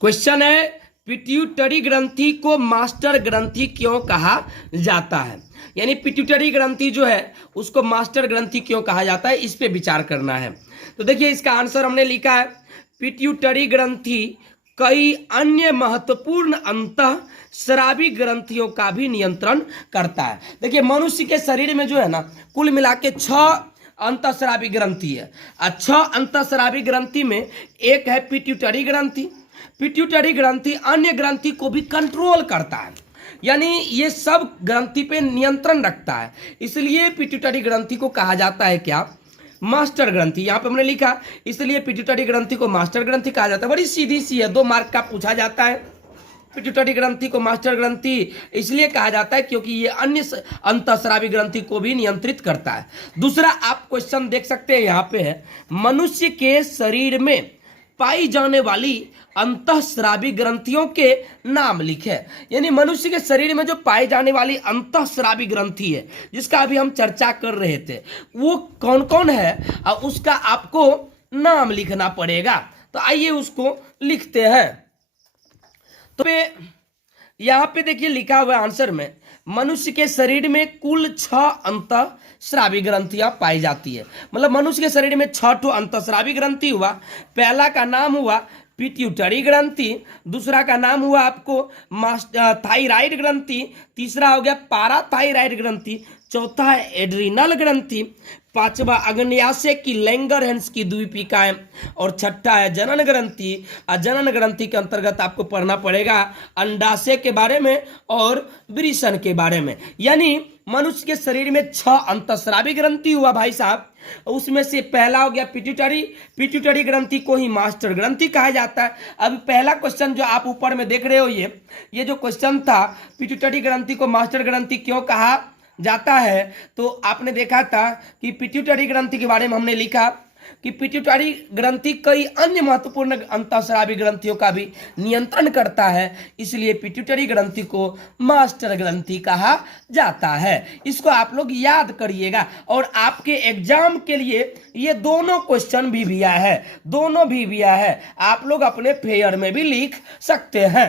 Question है, pituitary ग्रंथि को मास्टर ग्रंथि क्यों कहा जाता है? यानी पिट्यूटरी ग्रंथि जो है उसको मास्टर ग्रंथि क्यों कहा जाता है, इस पे विचार करना है। तो देखिए इसका आंसर हमने लिखा है, पिट्यूटरी ग्रंथि कई अन्य महत्वपूर्ण अंतःस्रावी ग्रंथियों का भी नियंत्रण करता है। देखिए मनुष्य के शरीर में जो है ना, कुल मिला के 6 अंतःस्रावी ग्रंथि है। 6 अंतःस्रावी ग्रंथि में एक है पिट्यूटरी ग्रंथि। पिट्यूटरी ग्रंथि अन्य ग्रंथि को भी कंट्रोल करता है, यानी ये सब ग्रंथि पे नियंत्रण रखता है, इसलिए पिट्यूटरी ग्रंथि को कहा जाता है क्या? मास्टर ग्रंथि। यहाँ पे हमने लिखा, इसलिए पिट्यूटरी ग्रंथि को मास्टर ग्रंथि कहा जाता है। बड़ी सीधी सी है, 2 मार्क का पूछा जाता है। पिट्यूटरी ग्रंथि को मास्टर ग्रंथि इसलिए कहा जाता है क्योंकि ये अन्य अंतःस्रावी ग्रंथि को भी नियंत्रित करता है। दूसरा आप क्वेश्चन देख सकते हैं, यहाँ पे है, मनुष्य के शरीर में पाई जाने वाली अंतःस्रावी ग्रंथियों के नाम लिखे। यानी मनुष्य के शरीर में जो पाई जाने वाली अंतःस्रावी ग्रंथि है, जिसका अभी हम चर्चा कर रहे थे, वो कौन कौन है और उसका आपको नाम लिखना पड़ेगा। तो आइए उसको लिखते हैं। तो यहाँ पे देखिए लिखा हुआ आंसर में, मनुष्य के शरीर में कुल 6 अंतःस्रावी ग्रंथियां पाई जाती है। मतलब मनुष्य के शरीर में 6 ठो अंतःस्रावी ग्रंथि हुआ। पहला का नाम हुआ पिट्यूटरी ग्रंथि, दूसरा का नाम हुआ आपको थायराइड ग्रंथि, तीसरा हो गया पाराथायराइड ग्रंथि, चौथा है एड्रिनल ग्रंथि, पांचवा अग्न्याशय की लैंगरहैंस की द्वीपिकाएं, और छठा है जनन ग्रंथि। और जनन ग्रंथि के अंतर्गत आपको पढ़ना पड़ेगा अंडाशय के बारे में और वृषण के बारे में। यानी मनुष्य के शरीर में 6 अंतःस्रावी ग्रंथि हुआ भाई साहब। उसमें से पहला हो गया पिट्यूटरी। पिट्यूटरी ग्रंथि को ही मास्टर ग्रंथि कहा जाता है। अब पहला क्वेश्चन जो आप ऊपर में देख रहे हो, ये जो क्वेश्चन था, पिट्यूटरी ग्रंथि को मास्टर ग्रंथि क्यों कहा जाता है, तो आपने देखा था कि पिट्यूटरी ग्रंथि के बारे में हमने लिखा कि पिट्यूटरी ग्रंथि कई अन्य महत्वपूर्ण अंतःस्रावी ग्रंथियों का भी नियंत्रण करता है, इसलिए पिट्यूटरी ग्रंथि को मास्टर ग्रंथि कहा जाता है। इसको आप लोग याद करिएगा, और आपके एग्जाम के लिए ये दोनों क्वेश्चन भी दिया है, दोनों भी दिया है, आप लोग अपने फेयर में भी लिख सकते हैं।